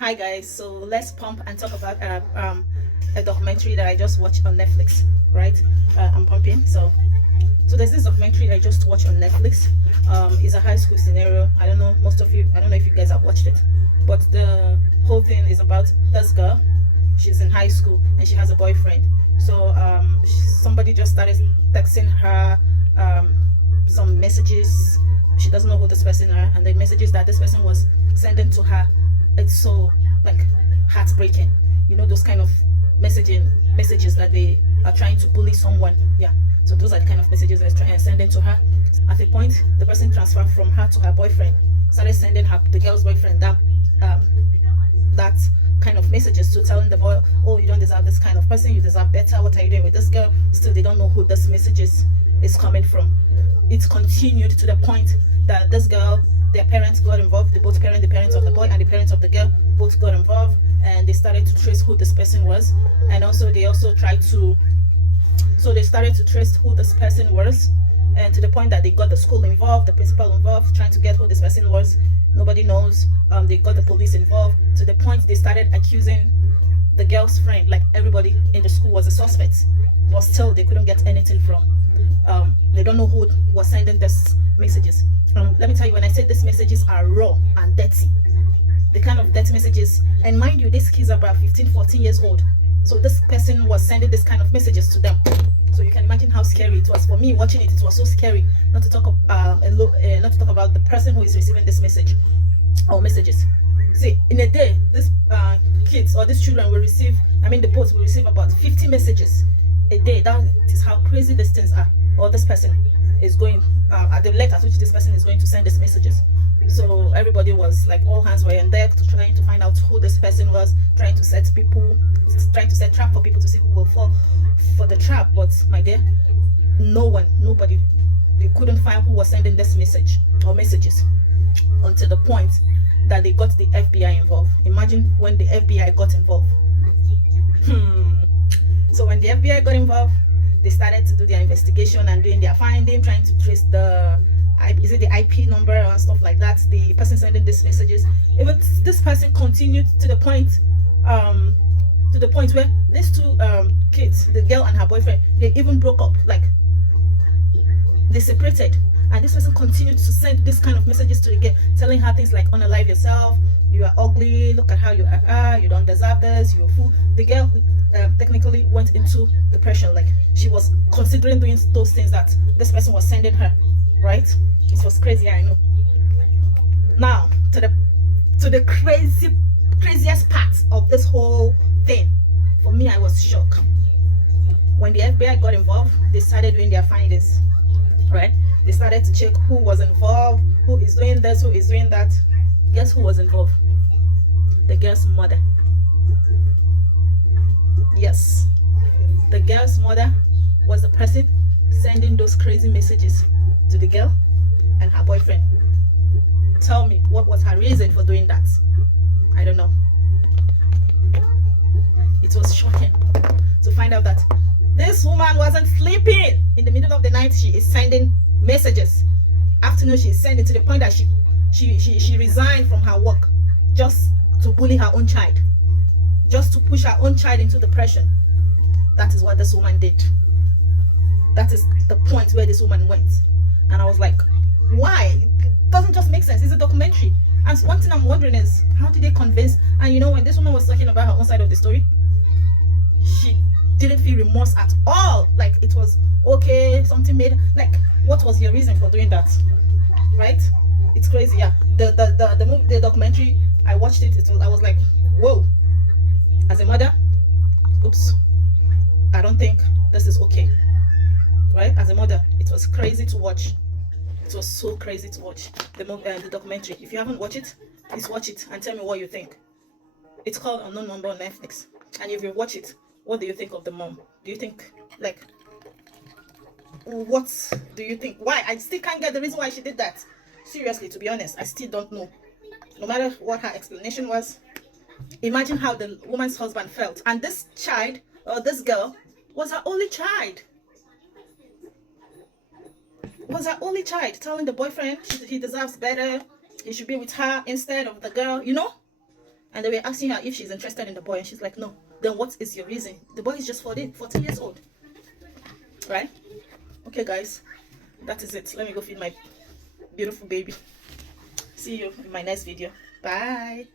Hi guys, so let's pump and talk about a documentary that I just watched on Netflix. Right, I'm pumping. So there's this documentary I just watched on Netflix. It's a high school scenario. I don't know most of you. I don't know if you guys have watched it, but the whole thing is about this girl. She's in high school and she has a boyfriend. So somebody just started texting her some messages. She doesn't know who this person are, and the messages that this person was sending to her, it's so like heartbreaking. You know, those kind of messages that they are trying to bully someone. Yeah, so those are the kind of messages they're trying sending to her. At a point, the person transferred from her to her boyfriend, started sending her the girl's boyfriend that kind of messages, to telling the boy, oh, you don't deserve this kind of person, you deserve better, what are you doing with this girl? Still, they don't know who this messages is coming from. It continued to the point that this girl, their parents got involved. The parents of the boy and the parents of the girl both got involved, and they started to trace who this person was. And also they started to trace who this person was, and to the point that they got the school involved, the principal involved, trying to get who this person was. Nobody knows. They got the police involved, to the point they started accusing the girl's friend, like everybody in the school was a suspect, but still they couldn't get anything from. They don't know who was sending these messages. Let me tell you, when I say these messages are raw and dirty, the kind of dirty messages, and mind you, these kids are about 15-14 years old. So this person was sending this kind of messages to them. So you can imagine how scary it was. For me watching it, it was so scary. Not to talk about the person who is receiving this message or messages. See, in a day, these kids or these children will receive, the boys will receive about 50 messages a day. That is how crazy these things are. Or this person is going at the rate at which this person is going to send these messages. So everybody was like, all hands were in deck, trying to find out who this person was, trying to set trap for people to see who will fall for the trap. But my dear, nobody, they couldn't find who was sending this message or messages, until the point that they got the FBI involved. Imagine when the FBI got involved. So when the FBI got involved, they started to do their investigation and doing their finding, trying to trace the IP number and stuff like that. The person sending these messages. Even this person continued to the point where these two kids, the girl and her boyfriend, they even broke up. Like, they separated, and this person continued to send this kind of messages to the girl, telling her things like, unalive yourself, you are ugly, look at how you are, you don't deserve this, you're a fool. The girl technically went into depression. Like, she was considering doing those things that this person was sending her. Right? It was crazy, I know. Now to the craziest part of this whole thing. For me, I was shocked. When the FBI got involved, they started doing their findings. Right? They started to check who was involved, who is doing this, who is doing that. Guess who was involved? The girl's mother. Yes, the girl's mother was the person sending those crazy messages to the girl and her boyfriend. Tell me, what was her reason for doing that? I don't know. It was shocking to find out that this woman wasn't sleeping. In the middle of the night, she is sending messages. Afternoon, she is sending, to the point that she resigned from her work just to bully her own child, just to push her own child into depression. That is what this woman did. That is the point where this woman went. And I was like, why? It doesn't just make sense. It's a documentary. And one thing I'm wondering is, how did they convince? And you know, when this woman was talking about her own side of the story, she didn't feel remorse at all. Like, it was okay, something made, like, what was your reason for doing that? Right? It's crazy. Yeah, the documentary, I watched it, I was like, whoa. As a mother, oops, I don't think this is okay. Right? As a mother, it was crazy to watch. It was so crazy to watch the documentary. If you haven't watched it, please watch it and tell me what you think. It's called Unknown Number on Netflix. And if you watch it, what do you think of the mom? Do you think, like, what do you think? Why? I still can't get the reason why she did that. Seriously, to be honest, I still don't know. No matter what her explanation was, imagine how the woman's husband felt. And this child, or this girl, was her only child. Telling the boyfriend he deserves better, he should be with her instead of the girl, you know? And they were asking her if she's interested in the boy, and she's like, no. Then what is your reason? The boy is just 14 years old, right? Okay, guys, that is it. Let me go feed my beautiful baby. See you in my next video. Bye.